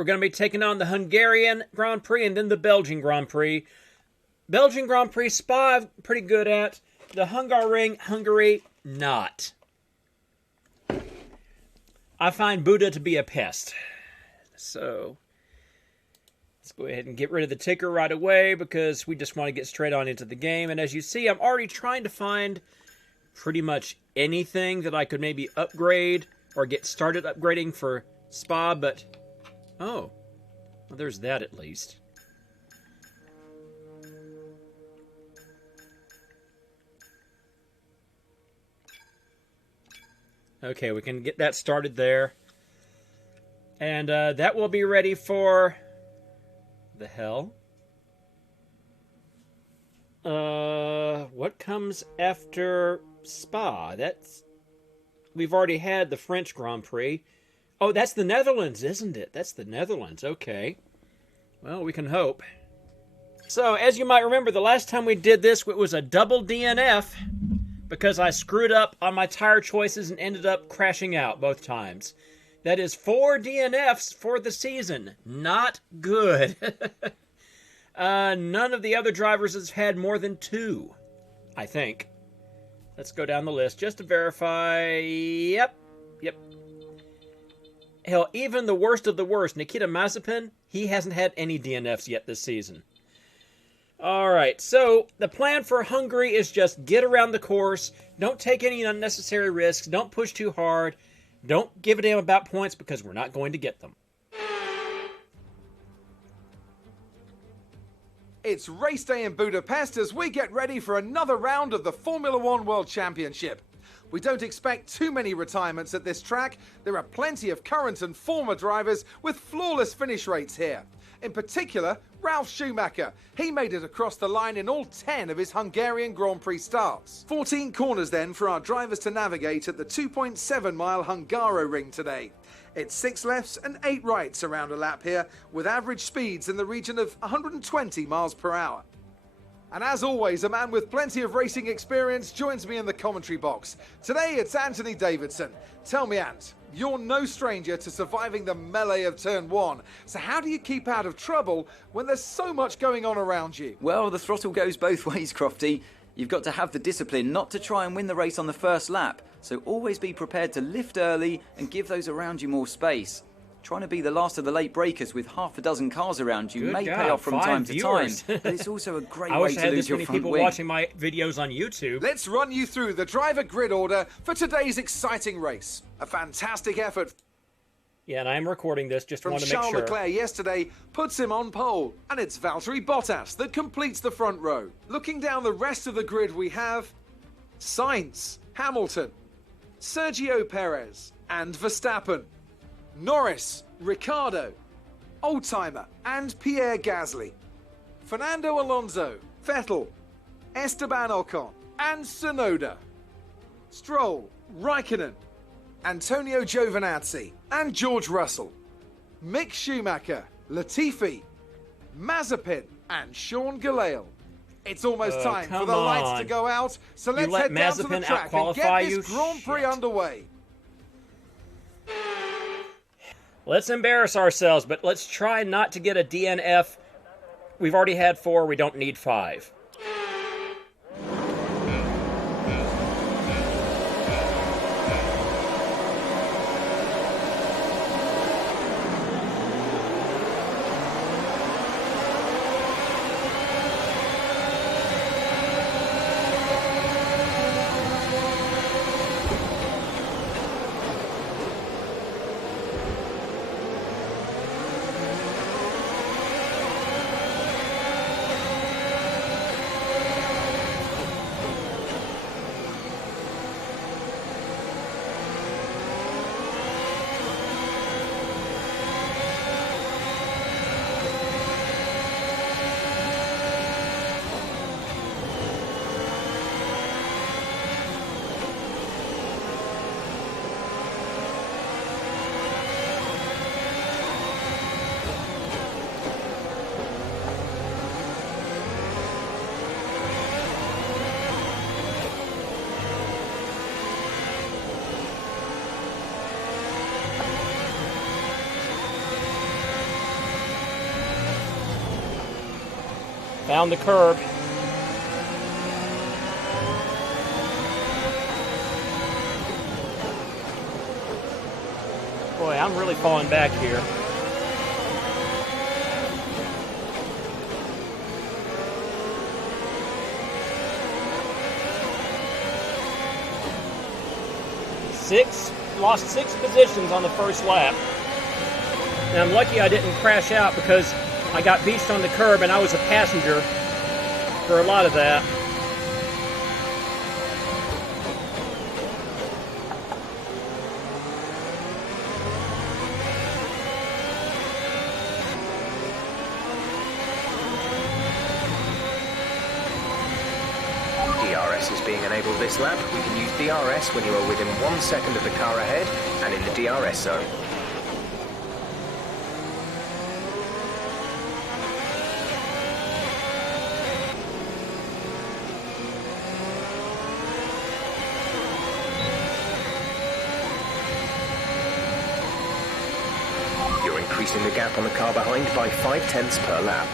We're going to be taking on the Hungarian Grand Prix and then the Belgian Grand Prix. Belgian Grand Prix, Spa, pretty good at. The Hungary, not. I find Buddha to be a pest. So, let's go ahead and get rid of the ticker right away because we just want to get straight on into the game. And as you see, I'm already trying to find pretty much anything that I could maybe upgrade or get started upgrading for Spa, but... Oh, well, there's that at least. Okay, we can get that started there. And that will be ready for... The hell? What comes after Spa? We've already had the French Grand Prix. Oh, that's the Netherlands, isn't it? That's the Netherlands, okay. Well, we can hope. So, as you might remember, the last time we did this, it was a double DNF because I screwed up on my tire choices and ended up crashing out both times. That is 4 DNFs for the season. Not good. None of the other drivers has had more than 2, I think. Let's go down the list just to verify. Yep. Hell, even the worst of the worst, Nikita Mazepin, he hasn't had any DNFs yet this season. Alright, so the plan for Hungary is just get around the course, don't take any unnecessary risks, don't push too hard, don't give a damn about points because we're not going to get them. It's race day in Budapest as we get ready for another round of the Formula One World Championship. We don't expect too many retirements at this track. There are plenty of current and former drivers with flawless finish rates here. In particular, Ralf Schumacher. He made it across the line in all 10 of his Hungarian Grand Prix starts. 14 corners then for our drivers to navigate at the 2.7-mile Hungaroring today. It's 6 lefts and 8 rights around a lap here, with average speeds in the region of 120 miles per hour. And as always, a man with plenty of racing experience joins me in the commentary box. Today it's Anthony Davidson. Tell me, Ant, you're no stranger to surviving the melee of turn 1. So how do you keep out of trouble when there's so much going on around you? Well, the throttle goes both ways, Crofty. You've got to have the discipline not to try and win the race on the first lap. So always be prepared to lift early and give those around you more space. Trying to be the last of the late breakers with half a dozen cars around you may pay off from time to time, but it's also a great way to lose your front wing. I wish I had this many people watching my videos on YouTube. Let's run you through the driver grid order for today's exciting race. A fantastic effort. Yeah, and I'm recording this, just want to make sure. Charles Leclerc yesterday puts him on pole, and it's Valtteri Bottas that completes the front row. Looking down the rest of the grid we have Sainz, Hamilton, Sergio Perez, and Verstappen. Norris, Ricciardo, Oldtimer, and Pierre Gasly. Fernando Alonso, Vettel, Esteban Ocon, and Tsunoda. Stroll, Raikkonen, Antonio Giovinazzi, and George Russell. Mick Schumacher, Latifi, Mazepin, and Sean Gelael. It's almost time for the lights to go out, so let's head down to the track and get this Grand Prix underway. Let's embarrass ourselves, but let's try not to get a DNF. We've already had 4, we don't need 5. Found the curb. Boy, I'm really falling back here. Lost 6 positions on the first lap. Now I'm lucky I didn't crash out because I got beached on the curb and I was a passenger for a lot of that. DRS is being enabled this lap. We can use DRS when you are within 1 second of the car ahead and in the DRS zone. You're increasing the gap on the car behind by 0.5 per lap.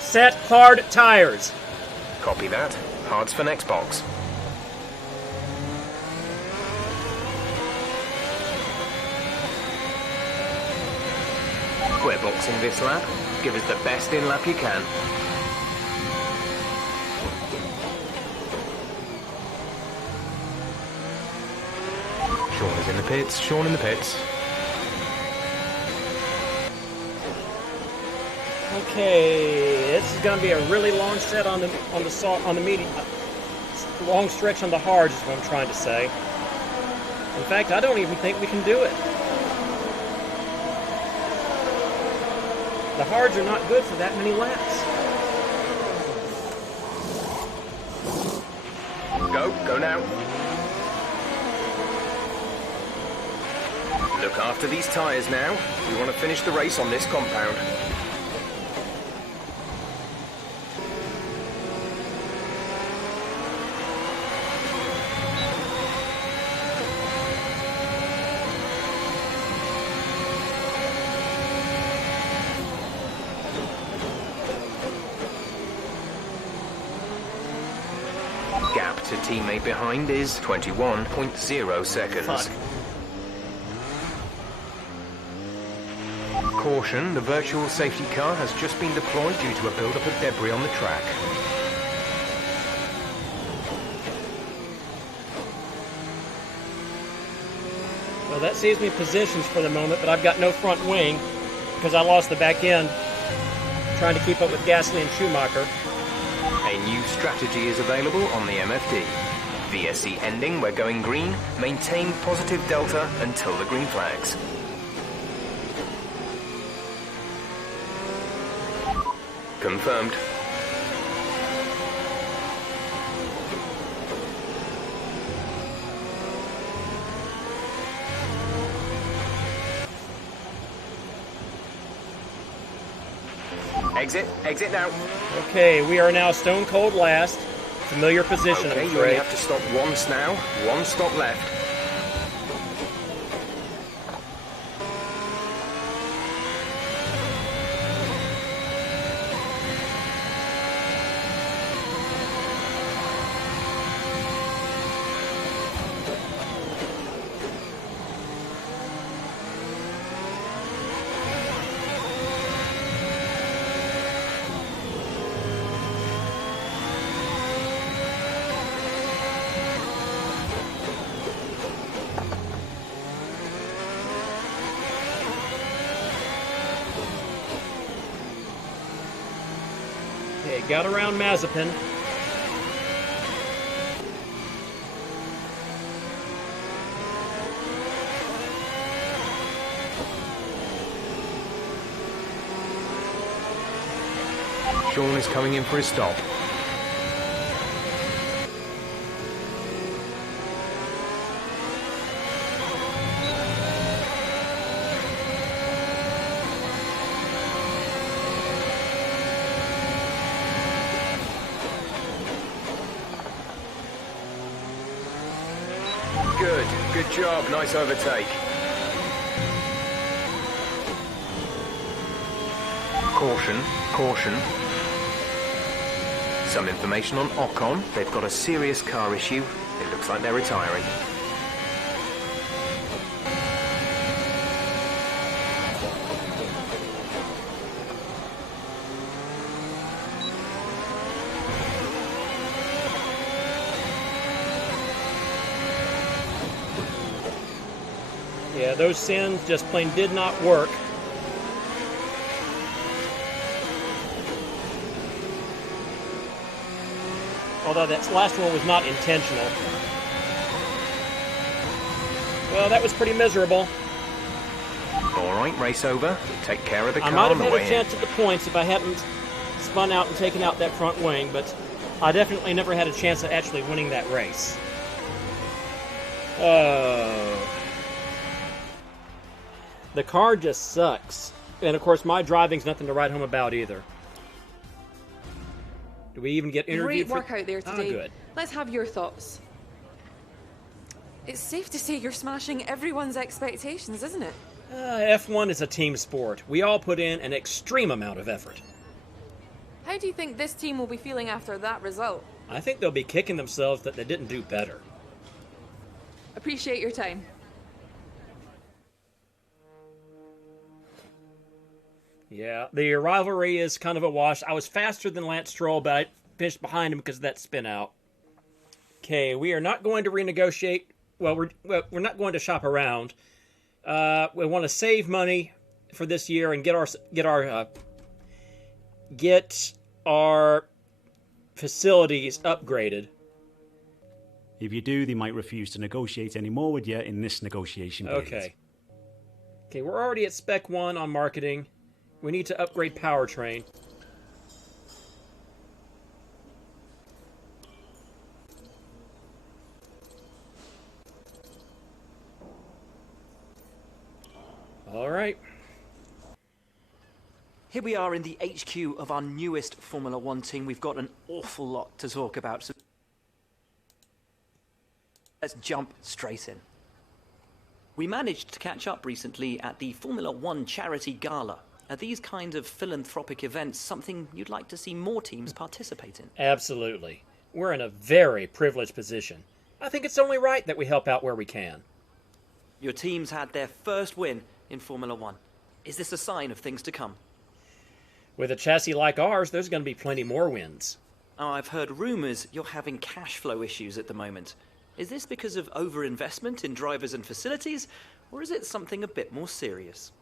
Set hard tires. Copy that. Hards for next box. We're boxing this lap. Give us the best in lap you can. Sean is in the pits. Sean in the pits. Okay, this is going to be a really long set on the medium, long stretch on the hards is what I'm trying to say. In fact, I don't even think we can do it. The hards are not good for that many laps. Go now. Look after these tyres now. We want to finish the race on this compound. Gap to teammate behind is 21.0 seconds. Fuck. Caution, the virtual safety car has just been deployed due to a build-up of debris on the track. Well, that saves me positions for the moment, but I've got no front wing because I lost the back end trying to keep up with Gasly and Schumacher. A new strategy is available on the MFD. VSC ending, we're going green. Maintain positive delta until the green flags. Confirmed. Exit now. Okay, we are now stone cold last. Familiar position, Okay, I'm you only afraid. have to stop once now. One stop left. Okay, got around Mazepin. Sean is coming in for his stop. job, nice overtake. Caution, caution. Some information on Ocon. They've got a serious car issue. It looks like they're retiring. Yeah, those sins just plain did not work. Although that last one was not intentional. Well, that was pretty miserable. All right, race over. Take care of the car I might on have the had way a chance at the points if I hadn't spun out and taken out that front wing, but I definitely never had a chance at actually winning that race. The car just sucks. And of course, my driving's nothing to write home about either. Do we even get interviewed? Great work out there today. Oh, good. Let's have your thoughts. It's safe to say you're smashing everyone's expectations, isn't it? F1 is a team sport. We all put in an extreme amount of effort. How do you think this team will be feeling after that result? I think they'll be kicking themselves that they didn't do better. Appreciate your time. Yeah, the rivalry is kind of a wash. I was faster than Lance Stroll, but I finished behind him because of that spin out. Okay, we are not going to renegotiate. Well, we're not going to shop around. We want to save money for this year and get our facilities upgraded. If you do, they might refuse to negotiate any more with you in this negotiation period. Okay, we're already at Spec 1 on marketing. We need to upgrade powertrain. All right. Here we are in the HQ of our newest Formula One team. We've got an awful lot to talk about, so let's jump straight in. We managed to catch up recently at the Formula One Charity Gala. Are these kinds of philanthropic events something you'd like to see more teams participate in? Absolutely. We're in a very privileged position. I think it's only right that we help out where we can. Your team's had their first win in Formula One. Is this a sign of things to come? With a chassis like ours, there's going to be plenty more wins. Oh, I've heard rumours you're having cash flow issues at the moment. Is this because of overinvestment in drivers and facilities, or is it something a bit more serious?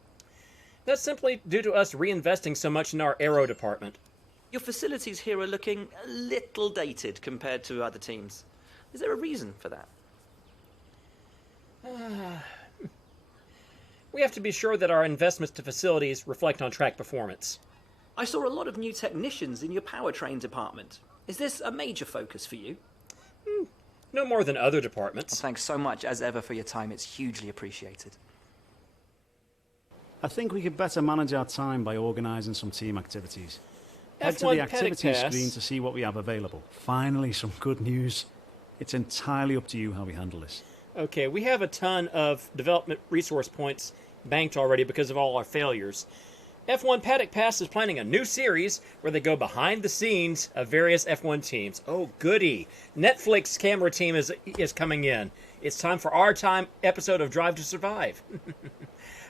That's simply due to us reinvesting so much in our aero department. Your facilities here are looking a little dated compared to other teams. Is there a reason for that? We have to be sure that our investments to facilities reflect on track performance. I saw a lot of new technicians in your powertrain department. Is this a major focus for you? No more than other departments. Thanks so much as ever for your time. It's hugely appreciated. I think we could better manage our time by organising some team activities. Head to F1 the activities Paddock Pass. screen to see what we have available. Finally, some good news. It's entirely up to you how we handle this. Okay, we have a ton of development resource points banked already because of all our failures. F1 Paddock Pass is planning a new series where they go behind the scenes of various F1 teams. Oh, goody. Netflix camera team is coming in. It's time for our episode of Drive to Survive.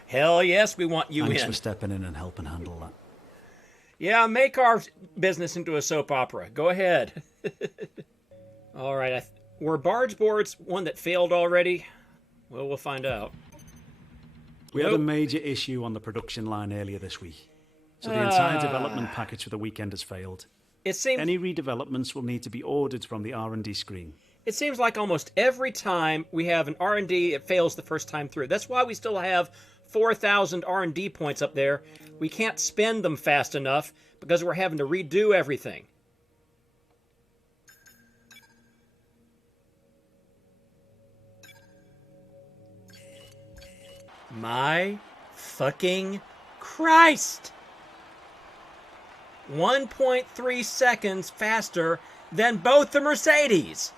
Hell yes, we want you Thanks in. for stepping in and helping handle that. Yeah, make our business into a soap opera. Go ahead. All right, were barge boards one that failed already? Well, we'll find out. We had a major issue on the production line earlier this week. So the entire development package for the weekend has failed. It seems Any redevelopments will need to be ordered from the R&D screen. It seems like almost every time we have an R&D, it fails the first time through. That's why we still have 4,000 R&D points up there. We can't spend them fast enough because we're having to redo everything. My fucking Christ! 1.3 seconds faster than both the Mercedes.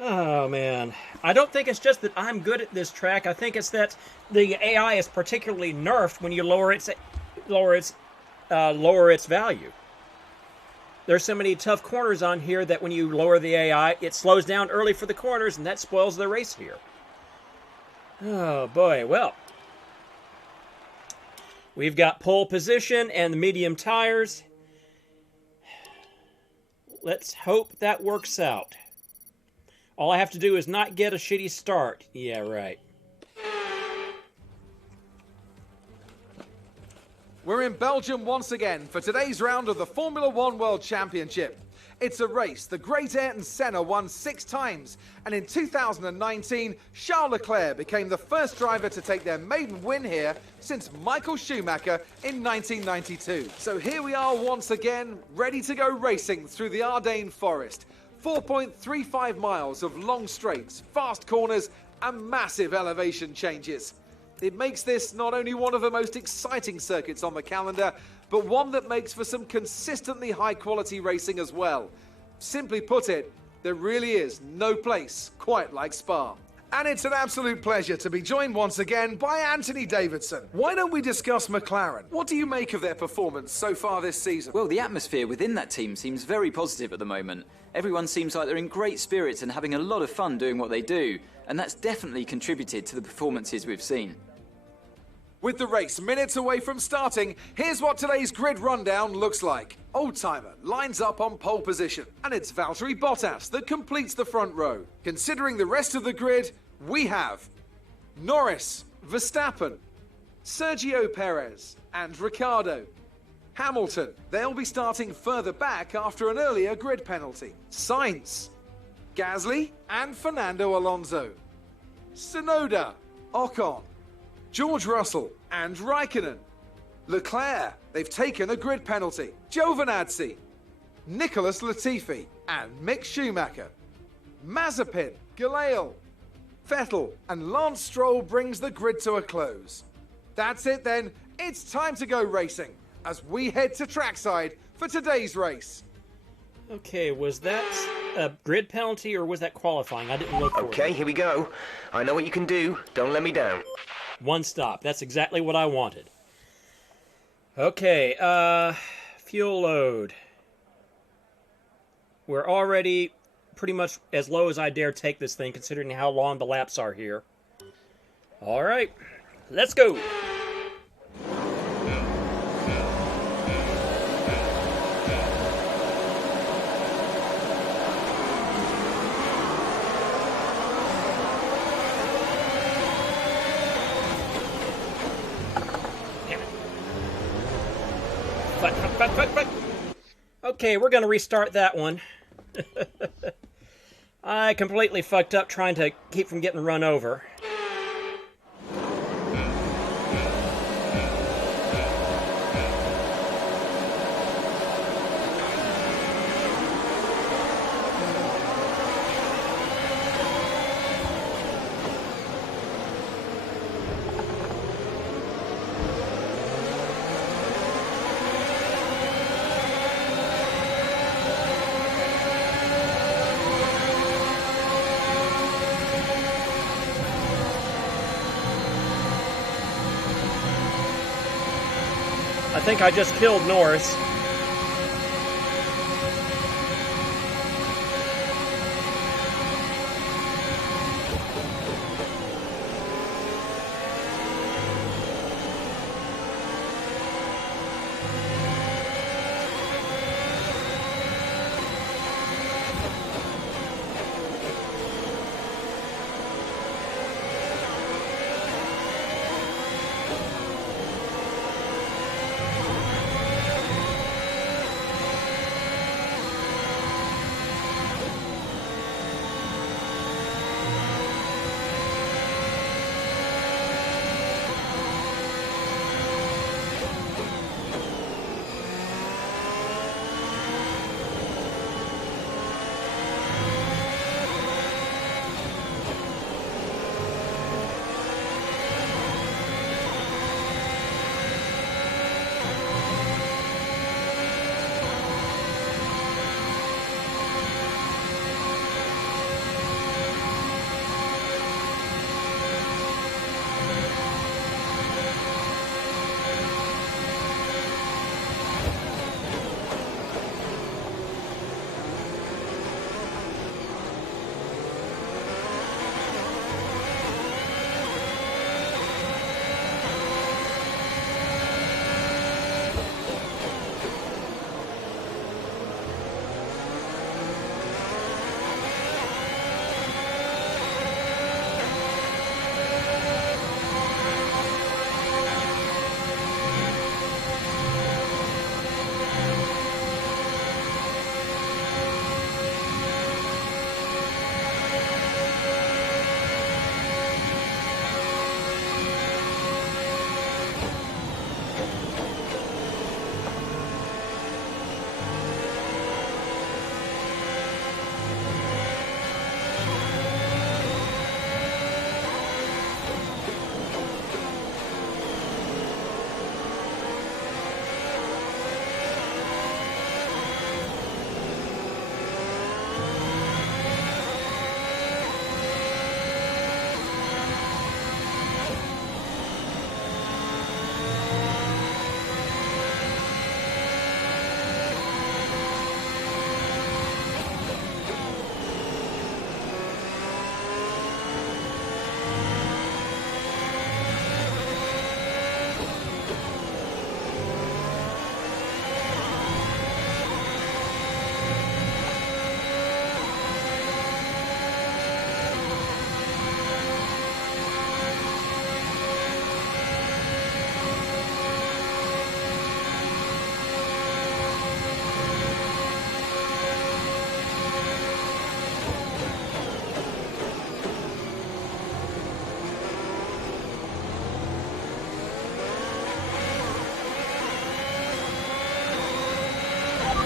Oh, man. I don't think it's just that I'm good at this track. I think it's that the AI is particularly nerfed when you lower its value. There's so many tough corners on here that when you lower the AI, it slows down early for the corners, and that spoils the race here. Oh, boy. Well, we've got pole position and the medium tires. Let's hope that works out. All I have to do is not get a shitty start. Yeah, right. We're in Belgium once again for today's round of the Formula One World Championship. It's a race the great Ayrton Senna won 6 times, and in 2019, Charles Leclerc became the first driver to take their maiden win here since Michael Schumacher in 1992. So here we are once again, ready to go racing through the Ardennes Forest. 4.35 miles of long straights, fast corners, and massive elevation changes. It makes this not only one of the most exciting circuits on the calendar, but one that makes for some consistently high-quality racing as well. Simply put it, there really is no place quite like Spa. And it's an absolute pleasure to be joined once again by Anthony Davidson. Why don't we discuss McLaren? What do you make of their performance so far this season? Well, the atmosphere within that team seems very positive at the moment. Everyone seems like they're in great spirits and having a lot of fun doing what they do, and that's definitely contributed to the performances we've seen. With the race minutes away from starting, here's what today's grid rundown looks like. Oldtimer lines up on pole position, and it's Valtteri Bottas that completes the front row. Considering the rest of the grid, we have Norris, Verstappen, Sergio Perez, and Ricciardo. Hamilton, they'll be starting further back after an earlier grid penalty. Sainz, Gasly, and Fernando Alonso. Tsunoda, Ocon, George Russell, and Raikkonen. Leclerc, they've taken a grid penalty. Giovinazzi, Nicholas Latifi, and Mick Schumacher. Mazepin, Galeal, Vettel, and Lance Stroll brings the grid to a close. That's it then, it's time to go racing as we head to trackside for today's race. Okay, was that a grid penalty or was that qualifying? I didn't look for it. Okay, here we go. I know what you can do. Don't let me down. One stop. That's exactly what I wanted. Okay, fuel load. We're already pretty much as low as I dare take this thing, considering how long the laps are here. All right, let's go. Okay, we're going to restart that one. I completely fucked up trying to keep from getting run over. I think I just killed Norris.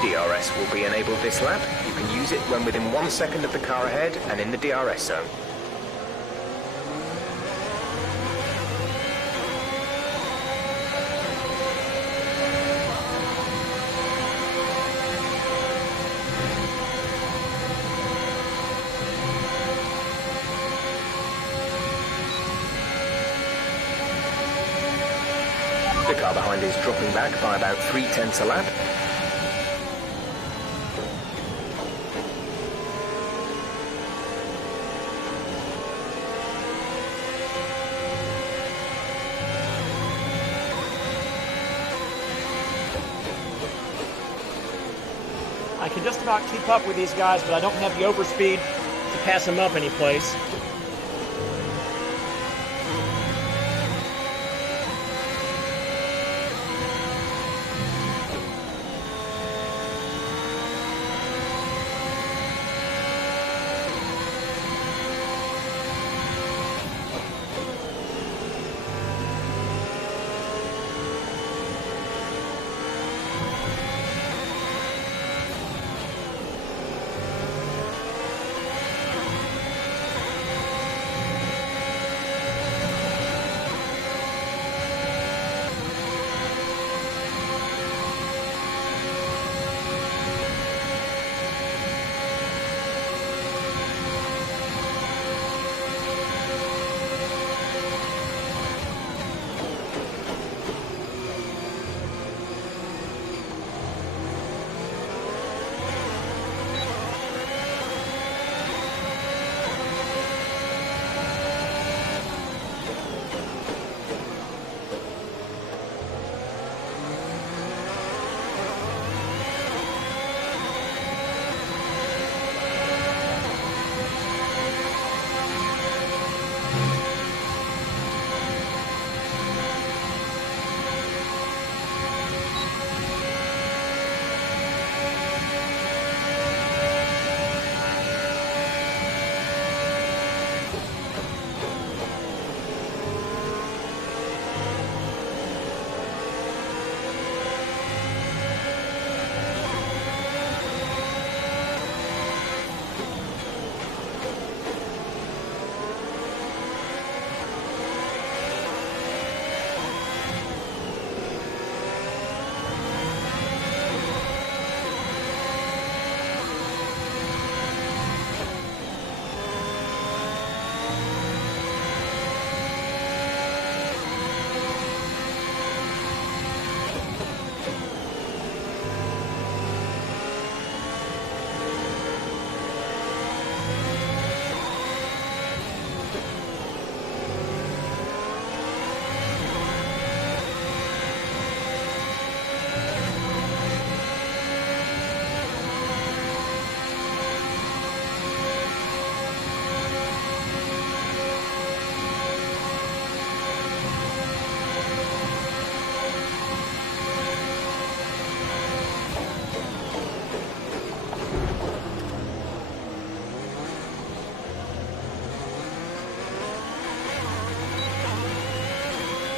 DRS will be enabled this lap. You can use it when within 1 second of the car ahead and in the DRS zone. The car behind is dropping back by about 0.3 a lap. I can just about keep up with these guys, but I don't have the overspeed to pass them up any place.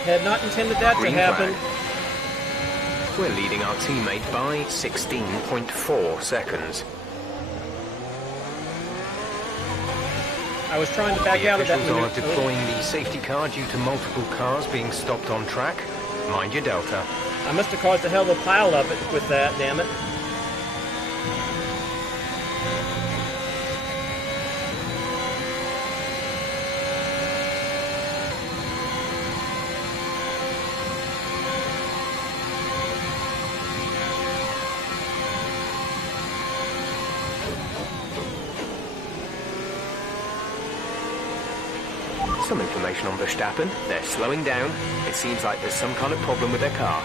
Had not intended that to Green happen. flag. We're leading our teammate by 16.4 seconds. I was trying to back The out of that officials are minute. deploying the safety car due to multiple cars being stopped on track. Mind your delta. I must have caused a hell of a pile up with that, damn it. Some information on Verstappen. They're slowing down. It seems like there's some kind of problem with their car.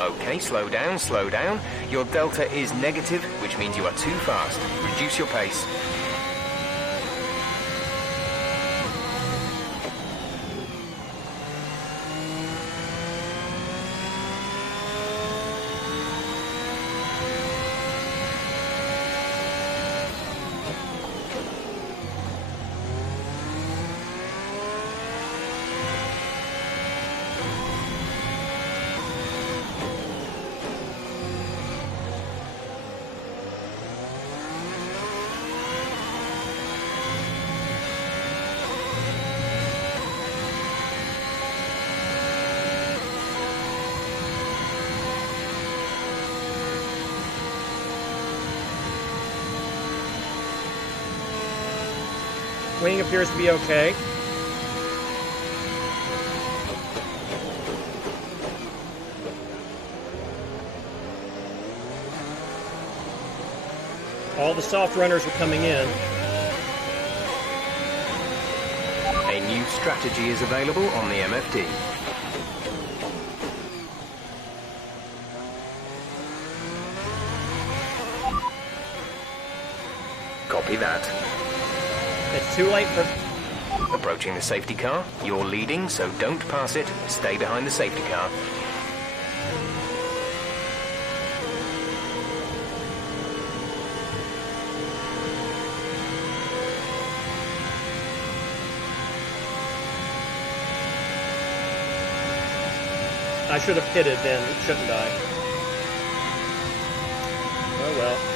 Okay, slow down, slow down. Your delta is negative, which means you are too fast. Reduce your pace. Wing appears to be okay. All the soft runners are coming in. A new strategy is available on the MFD. Copy that. It's too late for... Approaching the safety car. You're leading, so don't pass it. Stay behind the safety car. I should have pitted then, shouldn't I? Oh well.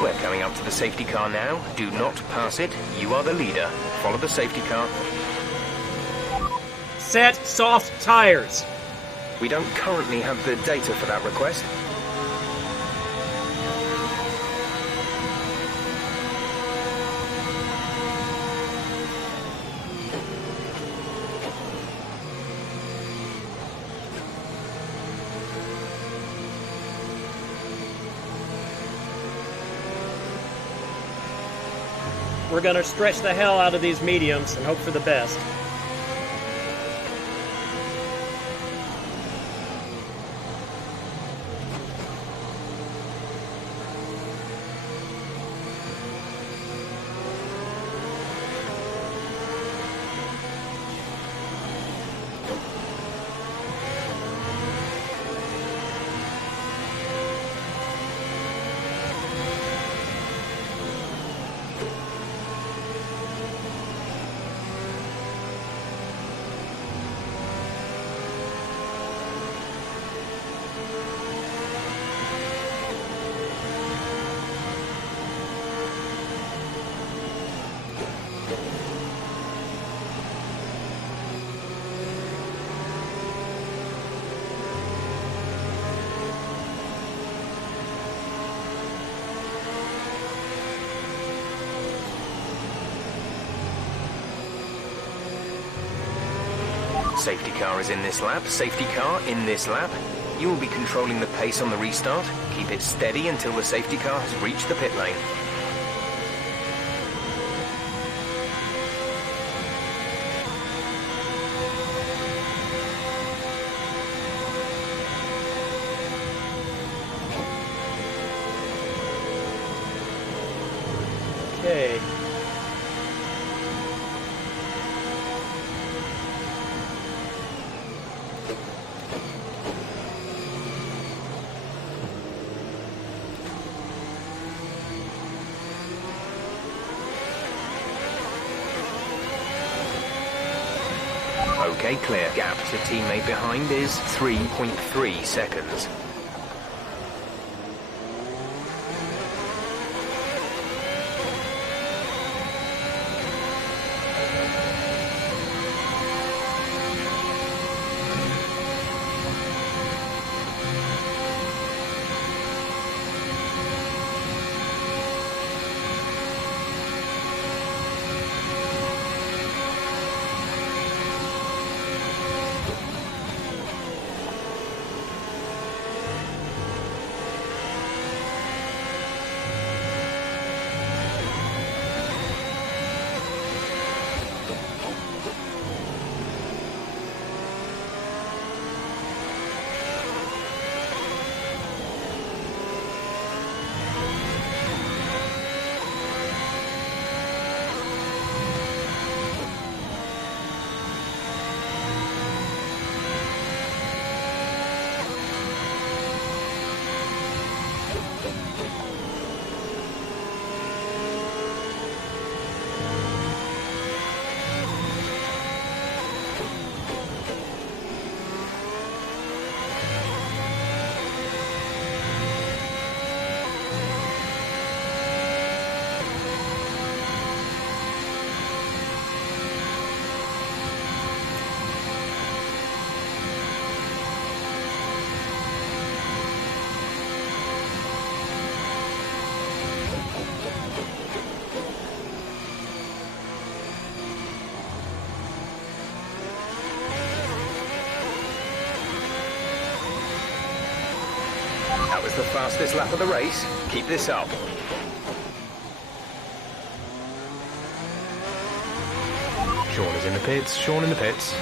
We're coming up to the safety car now. Do not pass it. You are the leader. Follow the safety car. Set soft tires. We don't currently have the data for that request. We're going to stretch the hell out of these mediums and hope for the best. Safety car is in this lap, safety car in this lap. You will be controlling the pace on the restart. Keep it steady until the safety car has reached the pit lane. Okay. Okay, clear. Gap to teammate behind is 3.3 seconds. That was the fastest lap of the race. Keep this up. Sean is in the pits. Sean in the pits.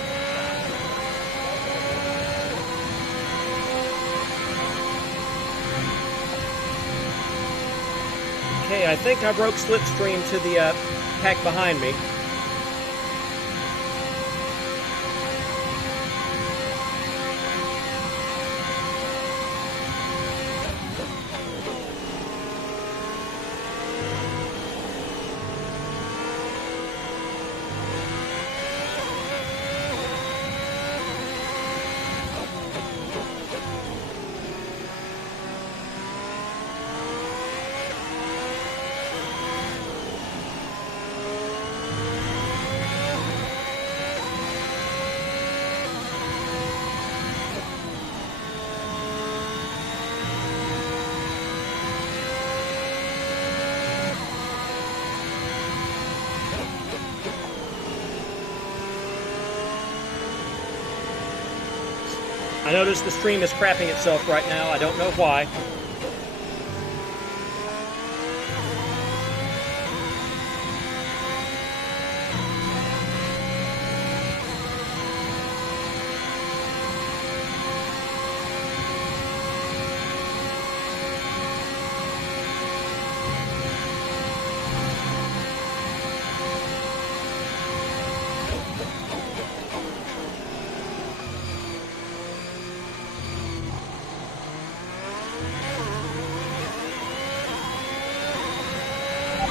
Okay, I think I broke slipstream to the pack behind me. I notice the stream is crapping itself right now. I don't know why.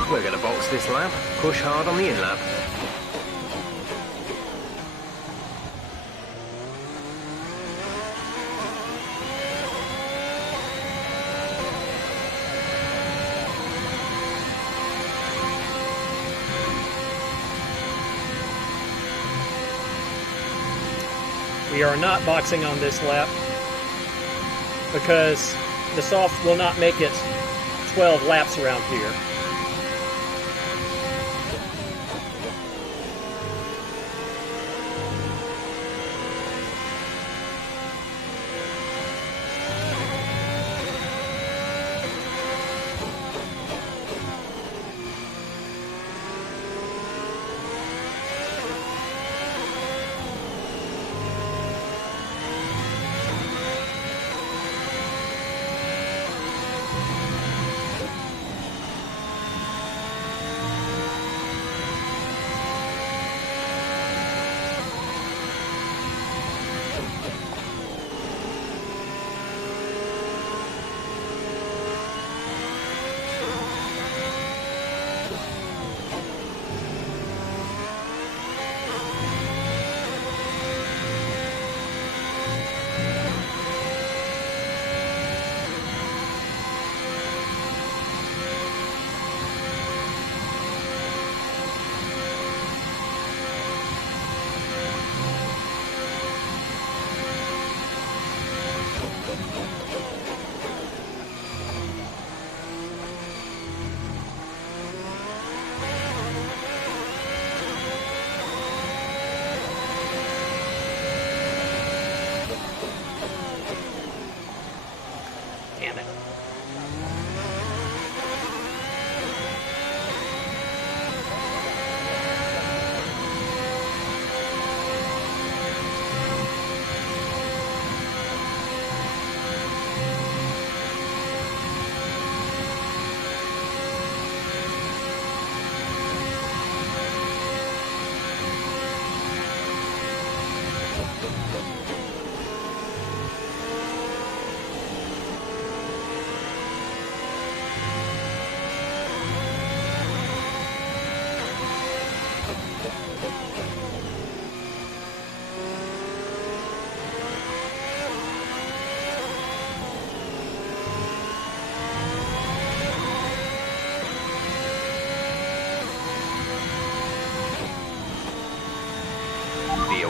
We're going to box this lap. Push hard on the in-lap. We are not boxing on this lap because the soft will not make it 12 laps around here.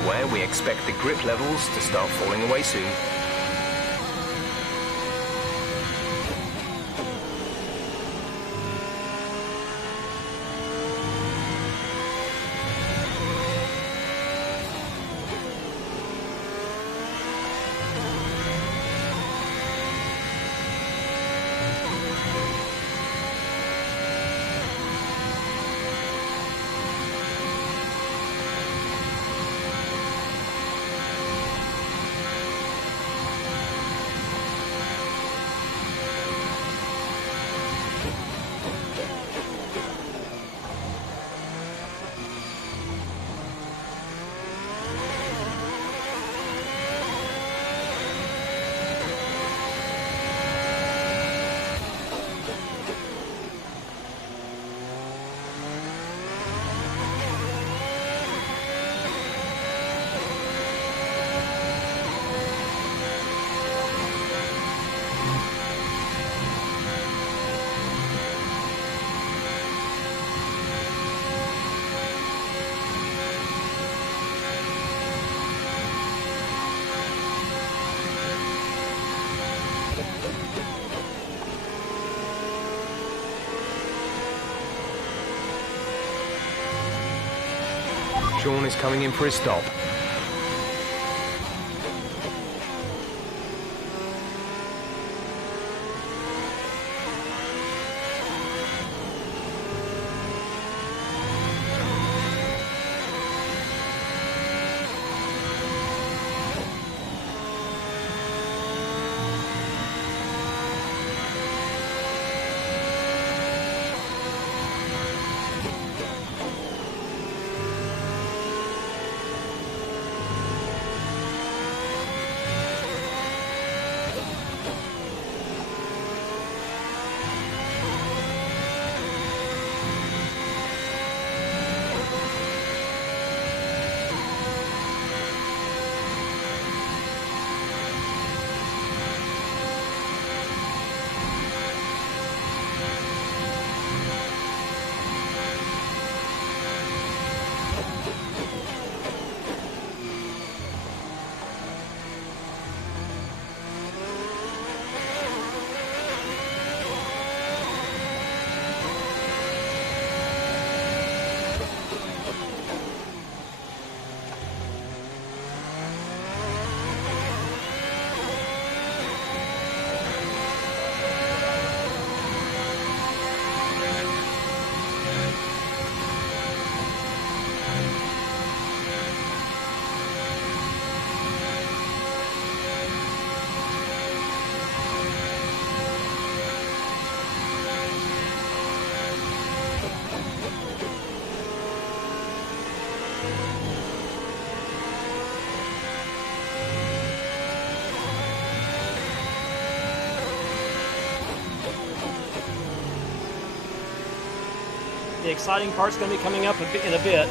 aware we expect the grip levels to start falling away soon. Sean is coming in for his stop. The exciting part's going to be coming up in a bit.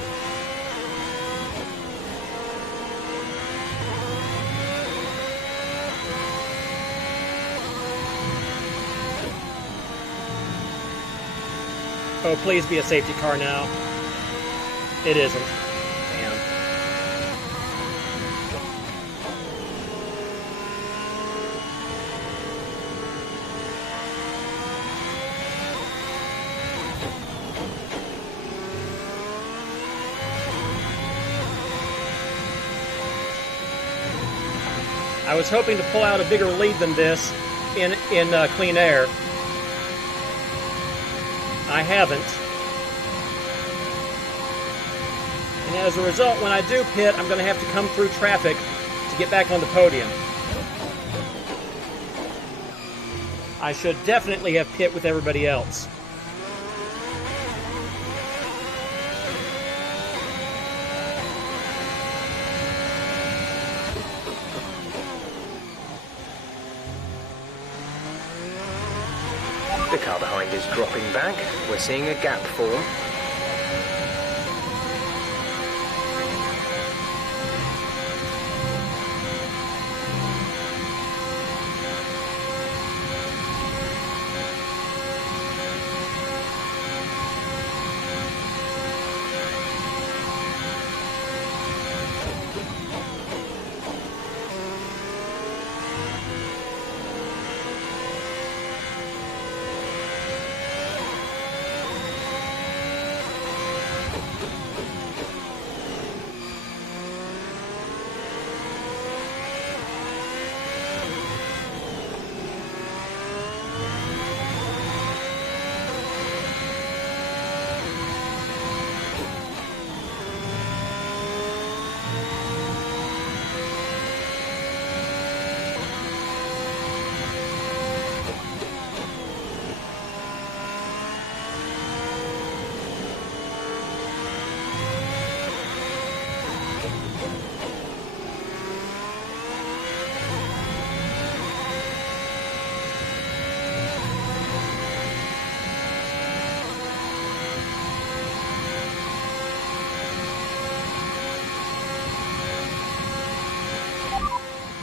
Oh, please be a safety car now. It isn't. Damn. I was hoping to pull out a bigger lead than this in clean air. I haven't. And as a result, when I do pit, I'm going to have to come through traffic to get back on the podium. I should definitely have pit with everybody else. The car behind is dropping back. We're seeing a gap form.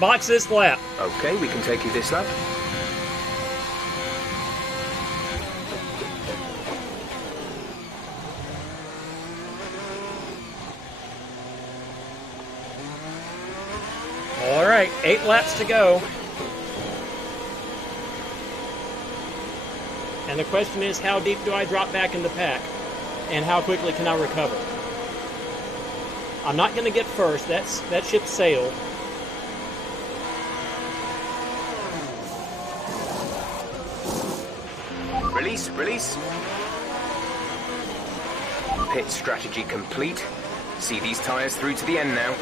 box this lap. Okay, we can take you this lap. All right, 8 laps to go. And the question is, how deep do I drop back in the pack? And how quickly can I recover? I'm not going to get first. That ship sailed. Release, release. Pit strategy complete. See these tyres through to the end now.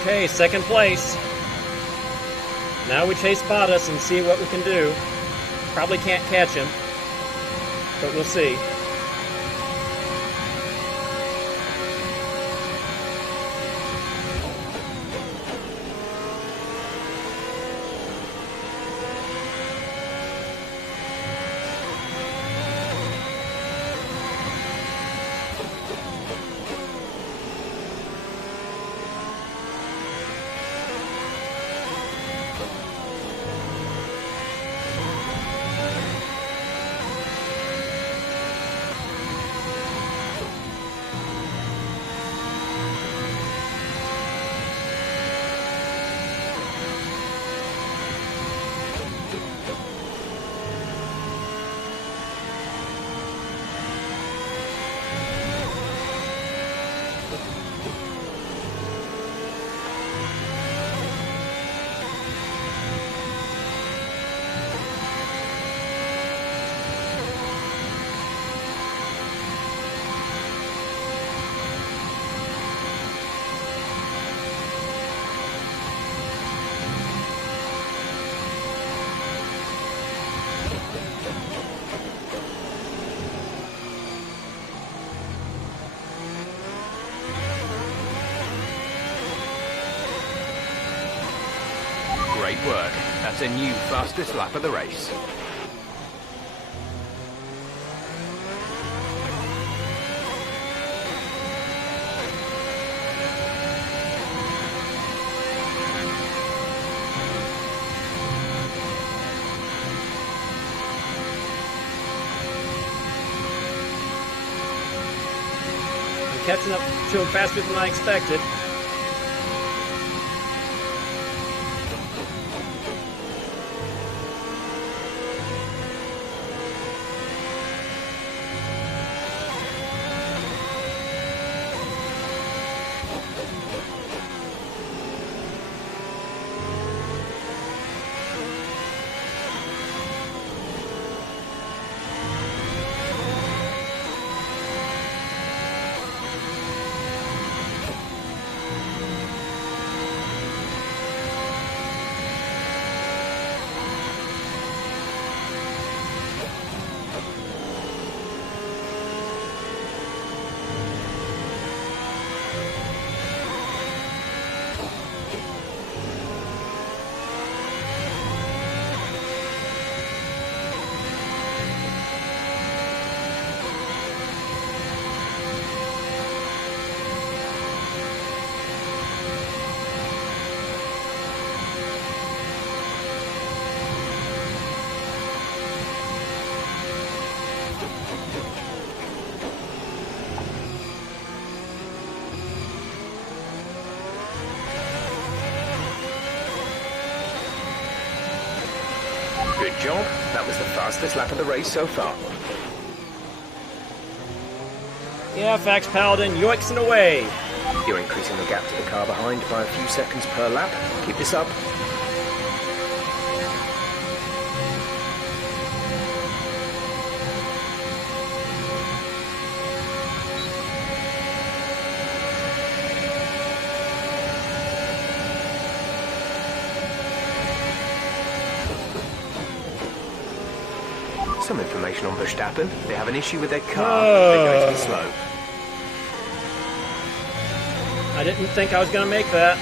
Okay, second place. Now we chase Bottas and see what we can do. Probably can't catch him, but we'll see. Great work. That's a new fastest lap of the race. I'm catching up to him faster than I expected. Good job. That was the fastest lap of the race so far. Yeah, Fax Paladin, yoinks it away. You're increasing the gap to the car behind by a few seconds per lap. Keep this up. Some information on Verstappen. They have an issue with their car. They're going to be slow. I didn't think I was going to make that.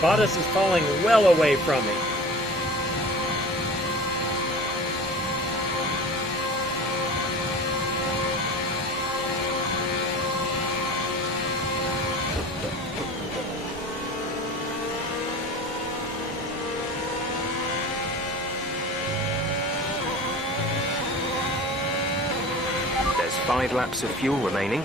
Bottas is falling well away from me. There's 5 laps of fuel remaining.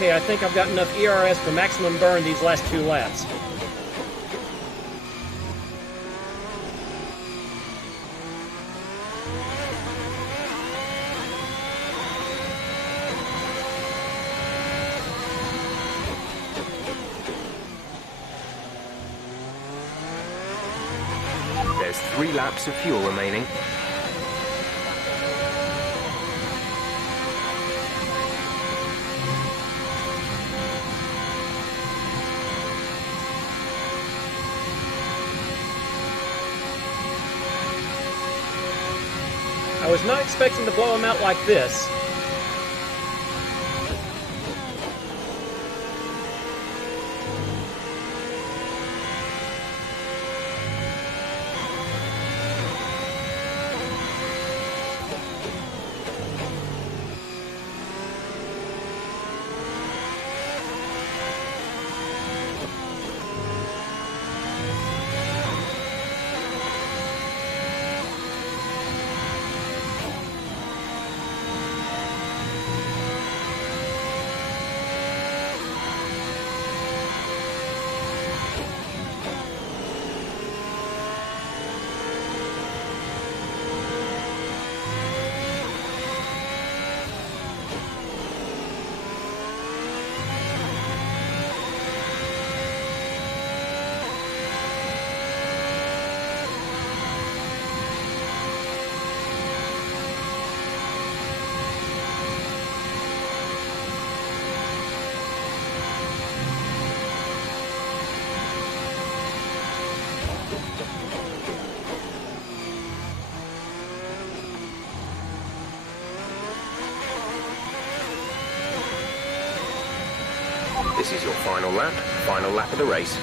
Okay, I think I've got enough ERS for maximum burn these last 2 laps. There's 3 laps of fuel remaining. I was not expecting to blow him out like this. This is your final lap of the race.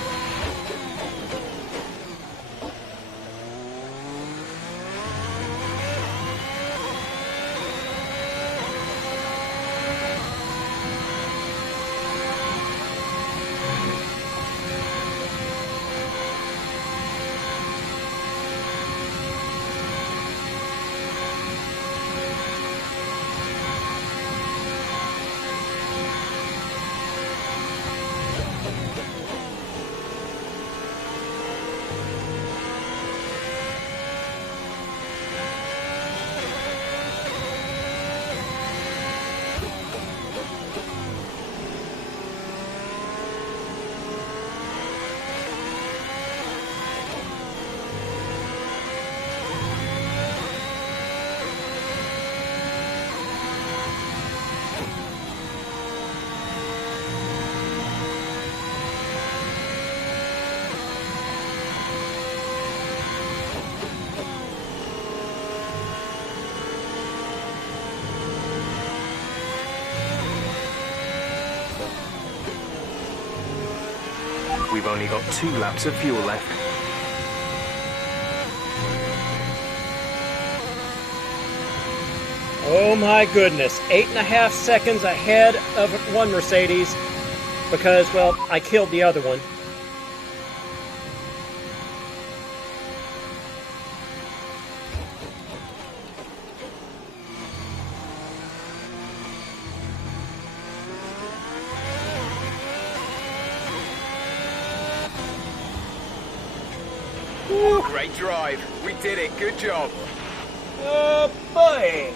We've only got 2 laps of fuel left. Oh my goodness, 8.5 seconds ahead of one Mercedes because, well, I killed the other one. Great drive. We did it. Good job. Oh boy!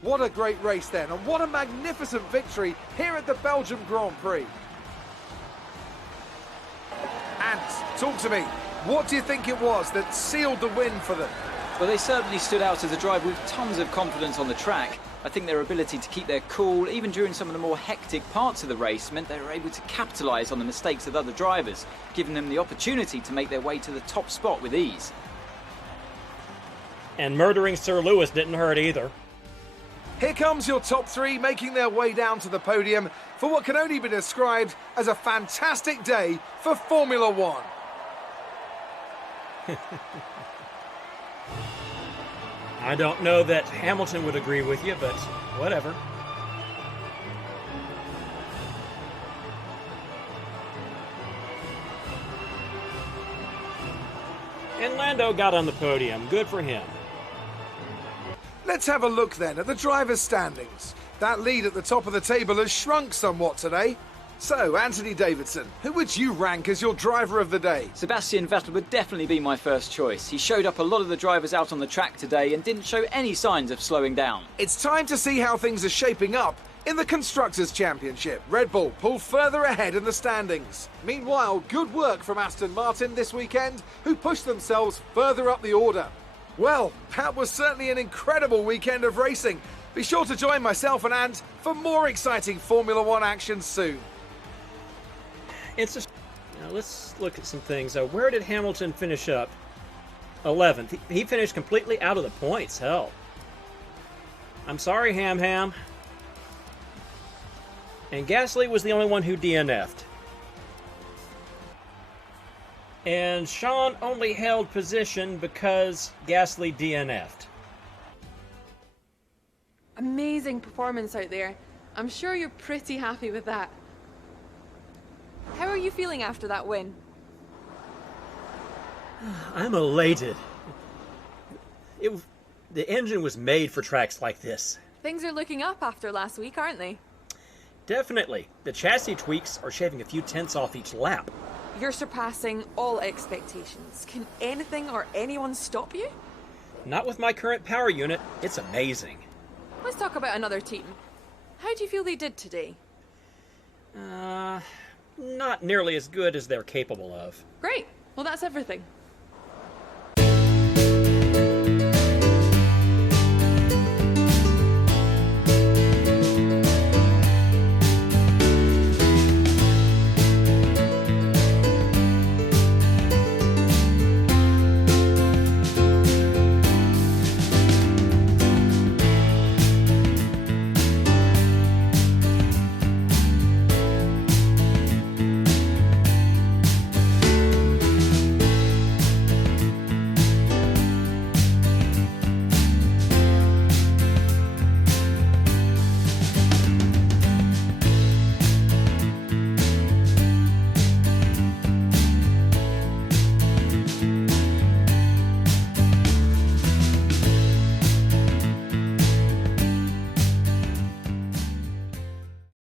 What a great race then, and what a magnificent victory here at the Belgium Grand Prix. And talk to me, what do you think it was that sealed the win for them? Well, they certainly stood out as a drive with tons of confidence on the track. I think their ability to keep their cool, even during some of the more hectic parts of the race, meant they were able to capitalise on the mistakes of other drivers, giving them the opportunity to make their way to the top spot with ease. And murdering Sir Lewis didn't hurt either. Here comes your top 3 making their way down to the podium for what can only be described as a fantastic day for Formula One. I don't know that Hamilton would agree with you, but whatever. Lando got on the podium. Good for him. Let's have a look then at the drivers' standings. That lead at the top of the table has shrunk somewhat today. So, Anthony Davidson, who would you rank as your driver of the day? Sebastian Vettel would definitely be my first choice. He showed up a lot of the drivers out on the track today and didn't show any signs of slowing down. It's time to see how things are shaping up in the Constructors' Championship. Red Bull pull further ahead in the standings. Meanwhile, good work from Aston Martin this weekend, who pushed themselves further up the order. Well, that was certainly an incredible weekend of racing. Be sure to join myself and Ant for more exciting Formula One action soon. Now let's look at some things. Where did Hamilton finish up? 11th. He finished completely out of the points. Hell. I'm sorry, Ham. And Gasly was the only one who DNF'd. And Sean only held position because Gasly DNF'd. Amazing performance out there. I'm sure you're pretty happy with that. How are you feeling after that win? I'm elated. The engine was made for tracks like this. Things are looking up after last week, aren't they? Definitely. The chassis tweaks are shaving a few tenths off each lap. You're surpassing all expectations. Can anything or anyone stop you? Not with my current power unit. It's amazing. Let's talk about another team. How do you feel they did today? Not nearly as good as they're capable of. Great. Well, that's everything.